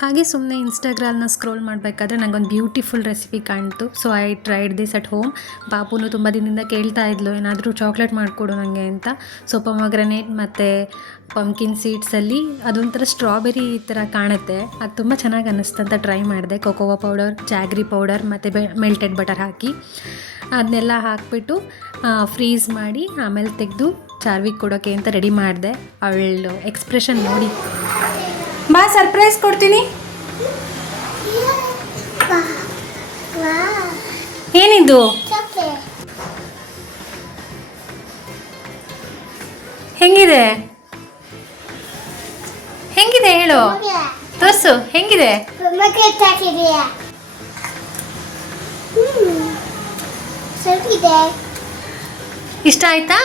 ಹಾಗೆ ಸುಮ್ಮನೆ ಇನ್ಸ್ಟಾಗ್ರಾಮ್ನ ಸ್ಕ್ರೋಲ್ ಮಾಡಬೇಕಾದ್ರೆ ನನಗೊಂದು ಬ್ಯೂಟಿಫುಲ್ ರೆಸಿಪಿ ಕಾಣ್ತು. So I tried this at home. ಪಾಪುನು ತುಂಬ ದಿನದಿಂದ ಕೇಳ್ತಾ ಇದ್ಲು ಏನಾದರೂ ಚಾಕ್ಲೇಟ್ ಮಾಡಿಕೊಡು ನನಗೆ ಅಂತ. ಸೊ ಪೊಮೊಗ್ರನೇಟ್ ಮತ್ತು ಪಂಪ್ಕಿನ್ ಸೀಡ್ಸಲ್ಲಿ ಅದೊಂಥರ ಸ್ಟ್ರಾಬೆರಿ ಥರ ಕಾಣುತ್ತೆ. ಅದು ತುಂಬ ಚೆನ್ನಾಗಿ ಅನ್ನಿಸ್ತು ಅಂತ ಟ್ರೈ ಮಾಡಿದೆ. ಕೊಕೋವಾ ಪೌಡರ್, ಜಾಗ್ರಿ ಪೌಡರ್ ಮತ್ತು ಮೆಲ್ಟೆಡ್ ಬಟರ್ ಹಾಕಿ ಅದನ್ನೆಲ್ಲ ಹಾಕಿಬಿಟ್ಟು ಫ್ರೀಸ್ ಮಾಡಿ ಆಮೇಲೆ ತೆಗೆದು ಚಾರ್ವಿಗೆ ಕೊಡೋಕ್ಕೆ ಅಂತ ರೆಡಿ ಮಾಡಿದೆ. ಅವಳು ಎಕ್ಸ್ಪ್ರೆಷನ್ ನೋಡಿ, ಬಾ ಸರ್ಪ್ರೈಸ್ ಕೊಡ್ತೀನಿ. ಏನಿದು? ಹೆಂಗಿದೆ ಹೆಂಗಿದೆ ಹೇಳು, ತೋರಿಸು ಹೆಂಗಿದೆ. ಇಷ್ಟ ಆಯ್ತಾ?